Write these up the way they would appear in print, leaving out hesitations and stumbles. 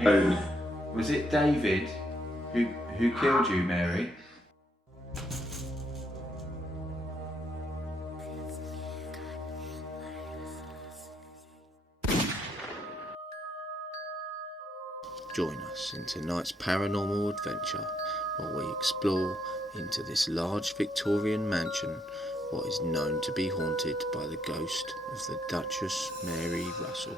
Was it David who killed you, Mary? Join us in tonight's paranormal adventure while we explore into this large Victorian mansion, what is known to be haunted by the ghost of the Duchess Mary Russell.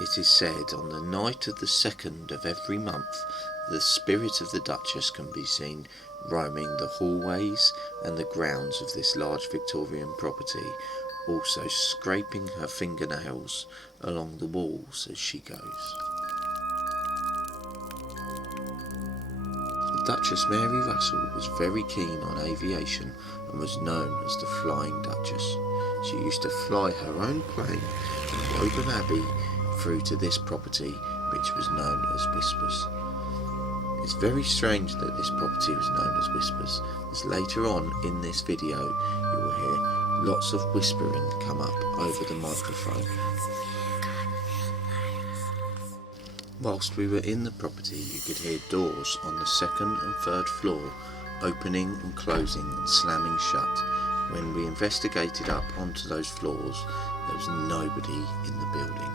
It is said on the night of the 2nd of every month, the spirit of the Duchess can be seen roaming the hallways and the grounds of this large Victorian property, also scraping her fingernails along the walls as she goes. The Duchess Mary Russell was very keen on aviation and was known as the Flying Duchess. She used to fly her own plane from Woburn Abbey through to this property, which was known as Whispers. It's very strange that this property was known as Whispers, as later on in this video you will hear lots of whispering come up over the microphone. Whilst we were in the property, you could hear doors on the 2nd and 3rd floor opening and closing and slamming shut. When we investigated up onto those floors, there was nobody in the building.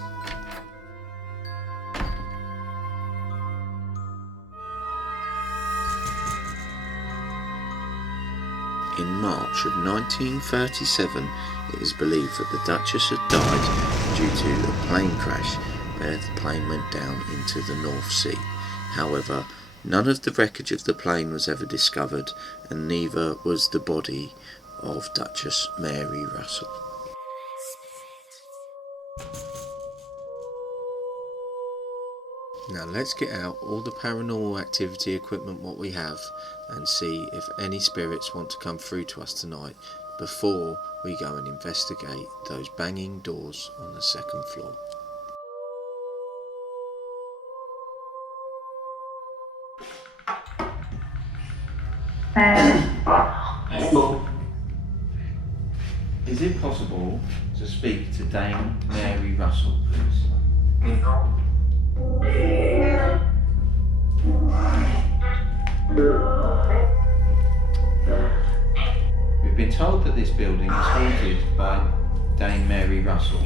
In March of 1937, it is believed that the Duchess had died due to a plane crash where the plane went down into the North Sea. However, none of the wreckage of the plane was ever discovered, and neither was the body of Duchess Mary Russell. Now let's get out all the paranormal activity equipment what we have and see if any spirits want to come through to us tonight before we go and investigate those banging doors on the 2nd floor. Is it possible to speak to Dame Mary Russell, please? We've been told that this building is haunted by Dame Mary Russell.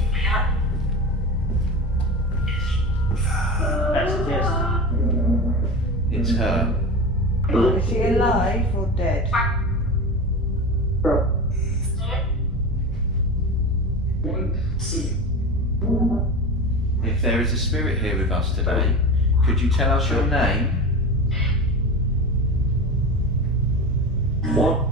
It's her. Is she alive or dead? If there is a spirit here with us today, could you tell us your name? What?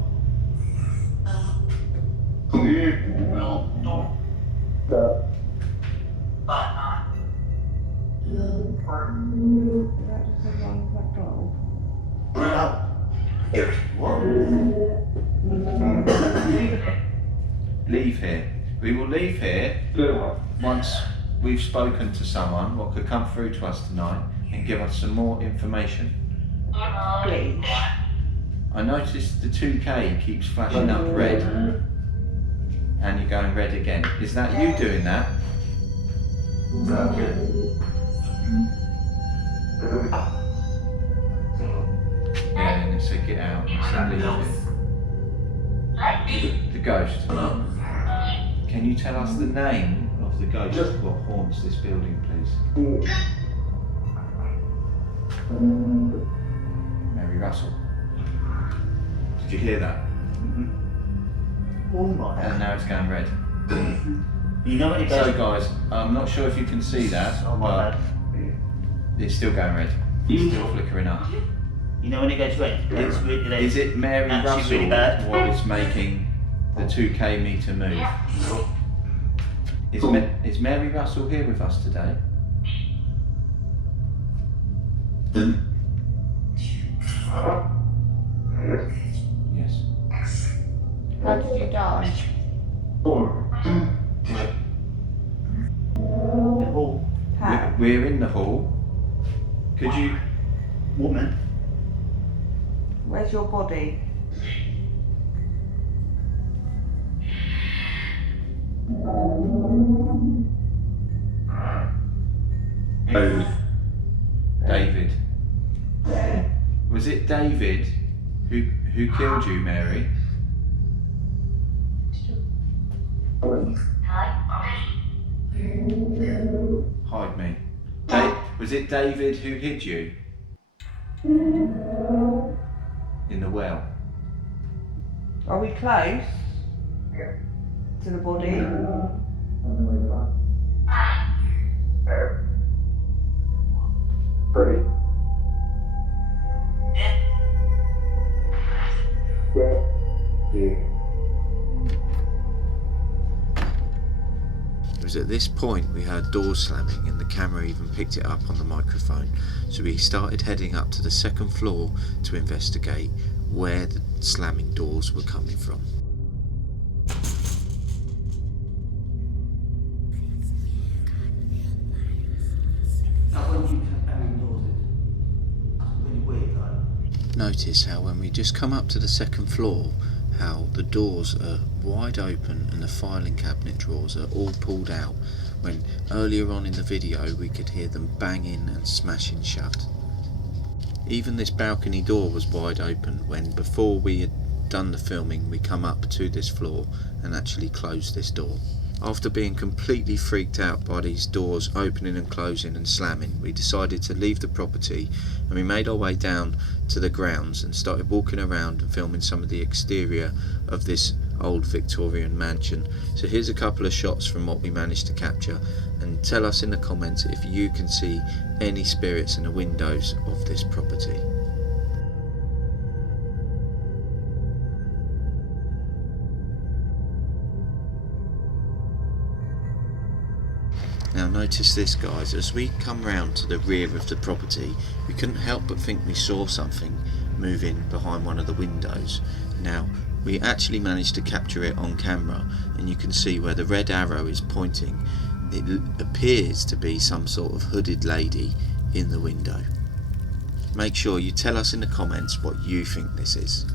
Leave here. We will leave here once we've spoken to someone what could come through to us tonight and give us some more information. Please. I noticed the 2K keeps flashing up red and you're going red again. Is that you doing that? Yeah, and it said get out, it said leave it. The ghost. Can you tell us the name of the ghost what haunts this building, please? Mary Russell. Did you hear that? Oh my. And now it's going red. You know when it goes. So guys, I'm not sure if you can see that, Oh my but bad. it's still going red. It's still flickering up. You know when it goes red? It's really, Is it Mary actually Russell really bad. what is making the 2K meter move? Is Mary Russell here with us today? Yes. How did you die? The whole How? We're in the hall. Could you... woman. Where's your body? David. Was it David who killed you, Mary? Hide me. Was it David who hid you? In the well? Are we close to the body? It was at this point we heard doors slamming and the camera even picked it up on the microphone, so we started heading up to the second floor to investigate where the slamming doors were coming from. Now when you kept banging doors, that's really weird though. Notice how when we just come up to the second floor, how the doors are wide open and the filing cabinet drawers are all pulled out, when earlier on in the video we could hear them banging and smashing shut. Even this balcony door was wide open when, before we had done the filming, we come up to this floor and actually closed this door. After being completely freaked out by these doors opening and closing and slamming, we decided to leave the property, and we made our way down to the grounds and started walking around and filming some of the exterior of this old Victorian mansion. So here's a couple of shots from what we managed to capture, and tell us in the comments if you can see any spirits in the windows of this property. Now notice this, guys, as we come round to the rear of the property, we couldn't help but think we saw something moving behind one of the windows. Now we actually managed to capture it on camera, and you can see where the red arrow is pointing. It appears to be some sort of hooded lady in the window. Make sure you tell us in the comments what you think this is.